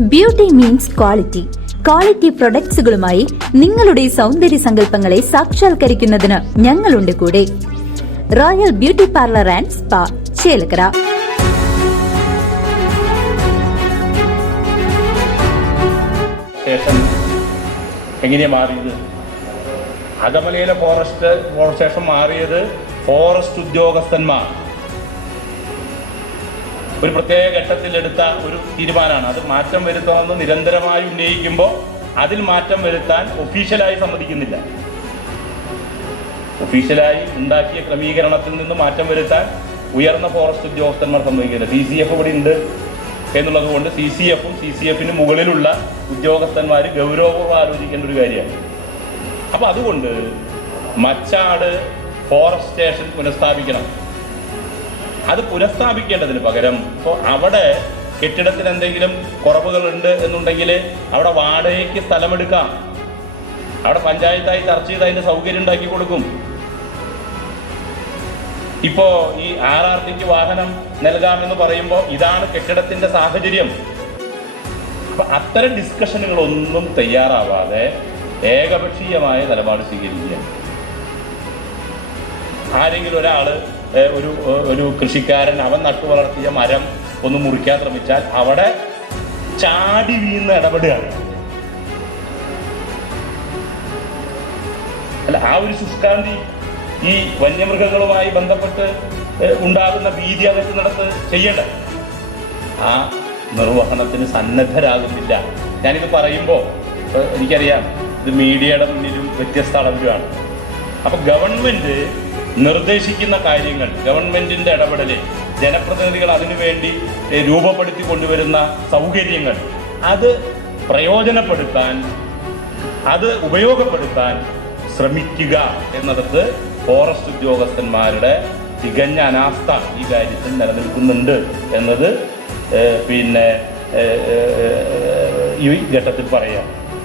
Beauty means quality quality പ്രൊഡക്ട്സുകളുമായി നിങ്ങളുടെ സൗന്ദര്യ സങ്കല്പങ്ങളെ സാക്ഷാത്കരിക്കുന്നതിന് ഞങ്ങളുണ്ട് കൂടെ. Royal beauty parlour and spa Chelakkara. മാറിയത്? അകമലയിലെ ഫോറസ്റ്റ് ഫോറസ്റ്റ് സ്റ്റേഷൻ മാറിയത് ഫോറസ്റ്റ് ഉദ്യോഗസ്ഥന്മാർ. ഒരു പ്രത്യേക ഘട്ടത്തിൽ എടുത്ത ഒരു തീരുമാനമാണ്. അത് മാറ്റം വരുത്തണമെന്ന് നിരന്തരമായി ഉന്നയിക്കുമ്പോൾ അതിൽ മാറ്റം വരുത്താൻ ഒഫീഷ്യലായി സമ്മതിക്കുന്നില്ല. ഒഫീഷ്യലായി ഉണ്ടാക്കിയ ക്രമീകരണത്തിൽ നിന്ന് മാറ്റം വരുത്താൻ ഉയർന്ന ഫോറസ്റ്റ് ഉദ്യോഗസ്ഥന്മാർ സമ്മതിക്കുന്നില്ല. സി സി എഫ് ഇവിടെ ഉണ്ട് എന്നുള്ളത് കൊണ്ട് സി സി എഫും സി സി എഫിന് മുകളിലുള്ള ഉദ്യോഗസ്ഥന്മാർ ഗൗരവപൂർവം ആലോചിക്കേണ്ട ഒരു കാര്യമാണ്. അപ്പോൾ അതുകൊണ്ട് മച്ചാട് ഫോറസ്റ്റ് സ്റ്റേഷൻ പുനഃസ്ഥാപിക്കണം. അത് പുനഃസ്ഥാപിക്കേണ്ടതിന് പകരം. ഇപ്പോൾ അവിടെ കെട്ടിടത്തിന് എന്തെങ്കിലും കുറവുകളുണ്ട് എന്നുണ്ടെങ്കിൽ അവിടെ വാടകയ്ക്ക് സ്ഥലമെടുക്കാം. അവിടെ പഞ്ചായത്തായി ചർച്ച ചെയ്ത് അതിന്റെ സൗകര്യം ഉണ്ടാക്കി കൊടുക്കും. ഇപ്പോ ഈ ആർ ആർ ടിക്ക് വാഹനം നൽകാമെന്ന് പറയുമ്പോൾ ഇതാണ് കെട്ടിടത്തിന്റെ സാഹചര്യം. അപ്പൊ അത്തരം ഡിസ്കഷനുകളൊന്നും തയ്യാറാവാതെ ഏകപക്ഷീയമായ നിലപാട് സ്വീകരിക്കുക. ആരെങ്കിലും ഒരാൾ ഒരു ഒരു കൃഷിക്കാരൻ അവൻ നട്ടു വളർത്തിയ മരം ഒന്ന് മുറിക്കാൻ ശ്രമിച്ചാൽ അവിടെ ചാടി വീഴുന്ന ഇടപെടുകയാണ്. അല്ല ആ ഒരു ശുഷ്കാന്തി ഈ വന്യമൃഗങ്ങളുമായി ബന്ധപ്പെട്ട് ഉണ്ടാകുന്ന ഭീതി അവർക്ക് നടത്ത് ചെയ്യേണ്ട ആ നിർവഹണത്തിന് സന്നദ്ധരാകുന്നില്ല. ഞാനിത് പറയുമ്പോൾ എനിക്കറിയാം ഇത് മീഡിയയുടെ മുന്നിലും വ്യത്യസ്ത അളവിലുമാണ്. അപ്പൊ ഗവൺമെന്റ് നിർദ്ദേശിക്കുന്ന കാര്യങ്ങൾ ഗവൺമെന്റിന്റെ ഇടപെടൽ ജനപ്രതിനിധികൾ അതിനുവേണ്ടി രൂപപ്പെടുത്തി കൊണ്ടുവരുന്ന സൗകര്യങ്ങൾ അത് പ്രയോജനപ്പെടുത്താൻ അത് ഉപയോഗപ്പെടുത്താൻ ശ്രമിക്കുക എന്നിടത്ത് ഫോറസ്റ്റ് ഉദ്യോഗസ്ഥന്മാരുടെ തികഞ്ഞ അനാസ്ഥ ഈ കാര്യത്തിൽ നിലനിൽക്കുന്നുണ്ട് എന്നത് പിന്നെ ഈ ഘട്ടത്തിൽ പറയാം.